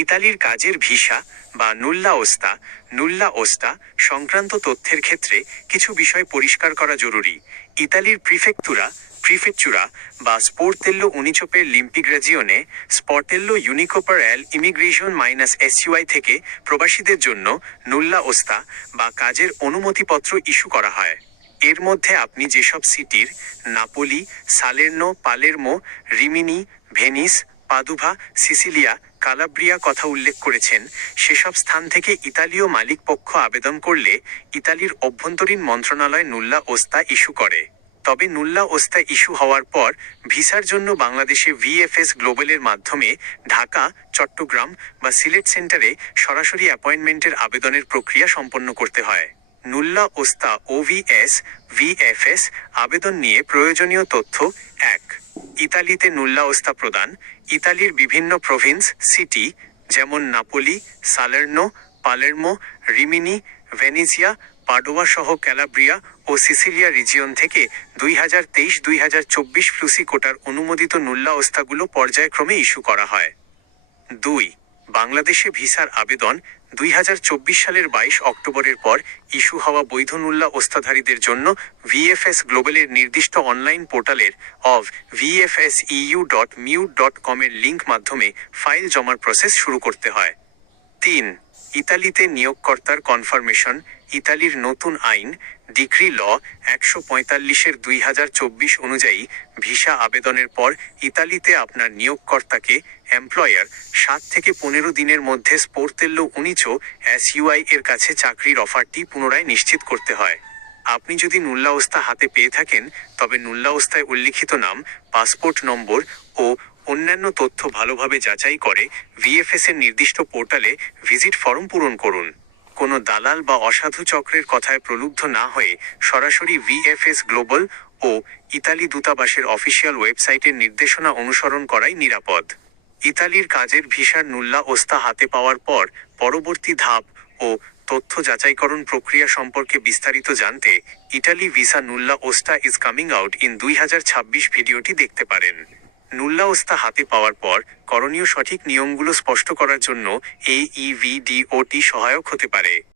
ইতালির কাজের ভিসা বা নুল্লা ওস্তা সংক্রান্ত তথ্যের ক্ষেত্রে কিছু বিষয় পরিষ্কার করা জরুরি। ইতালির প্রিফেকচুরা বা স্পোর্তেল্লো উনিচোপের লিম্পিগ্রাজিওনে স্পটেল্লো ইউনিকোপার এল ইমিগ্রেশন -SUI থেকে প্রবাসীদের জন্য নুল্লা ওস্তা বা কাজের অনুমতিপত্র ইস্যু করা হয়। এর মধ্যে আপনি যেসব সিটির Napoli, Salerno, Palermo, Rimini, Venice, Padua, Sicilia, Calabria কথা উল্লেখ করেছেন, সেসব স্থান থেকে ইতালীয় মালিকপক্ষ আবেদন করলে ইতালির অভ্যন্তরীণ মন্ত্রণালয় নুল্লা ওস্তা ইস্যু করে। তবে নুল্লা ওস্তা ইস্যু হওয়ার পর ভিসার জন্য বাংলাদেশে VFS গ্লোবালের মাধ্যমে ঢাকা, চট্টগ্রাম বা সিলেট সেন্টারে সরাসরি অ্যাপয়েন্টমেন্টের আবেদনের প্রক্রিয়া সম্পন্ন করতে হয়। নুল্লা ওস্তা VFS আবেদন নিয়ে প্রয়োজনীয় তথ্য। 1. ইতালিতে নুল্লা ওস্তা প্রদান। ইতালির বিভিন্ন প্রভিন্স, সিটি যেমন নাপোলি, সালের্নো, পালেরমো, রিমিনি, ভেনিজিয়া, পাডোয়া সহ ক্যালাব্রিয়া ও সিসিলিয়া রিজিয়ন থেকে 2023-2024 ফ্লুসি কোটার অনুমোদিত নুল্লা ওস্তাগুলো পর্যায়ক্রমে ইস্যু করা হয়। 2. বাংলাদেশে ভিসার আবেদন 2024 সালের 22 অক্টোবরের পর ইস্যু হওয়া বৈধ নুল্লা ওস্তাধারীদের জন্য VFS গ্লোবালের নির্দিষ্ট অনলাইন পোর্টালের vfseu.mute.com এর লিঙ্ক মাধ্যমে ফাইল জমার প্রসেস শুরু করতে হয়। 3. ইতালিতে নিয়োগকর্তার কনফার্মেশন। ইতালির নতুন আইন ডিক্রি ল 145/2024 অনুযায়ী ভিসা আবেদনের পর ইতালিতে আপনার নিয়োগকর্তাকে এমপ্লয়ার 7 থেকে 15 দিনের মধ্যে স্পোর্তেল্লো উনিচো SUI এর কাছে চাকরির অফারটি পুনরায় নিশ্চিত করতে হয়। আপনি যদি নুল্লা ওস্তা হাতে পেয়ে থাকেন, তবে নুল্লা ওস্তায় উল্লিখিত নাম, পাসপোর্ট নম্বর ও অন্যান্য তথ্য ভালোভাবে যাচাই করে VFS এর নির্দিষ্ট পোর্টালে ভিজিট ফর্ম পূরণ করুন। কোনো দালাল বা অসাধু চক্রের কথায় প্রলুব্ধ না হয়ে সরাসরি VFS গ্লোবাল ও ইতালি দূতাবাসের অফিসিয়াল ওয়েবসাইটের নির্দেশনা অনুসরণ করাই নিরাপদ। ইতালির কাজের ভিসার নুল্লা ওস্তা হাতে পাওয়ার পর পরবর্তী ধাপ ও তথ্য যাচাইকরণ প্রক্রিয়া সম্পর্কে বিস্তারিত জানতে Italy visa nulla osta is coming out in 2026 ভিডিওটি দেখতে পারেন। নুল্লা ওস্তা হাতে পাওয়ার পর করণীয় সঠিক নিয়মগুলো স্পষ্ট করার জন্য AEVDOT সহায়ক হতে পারে।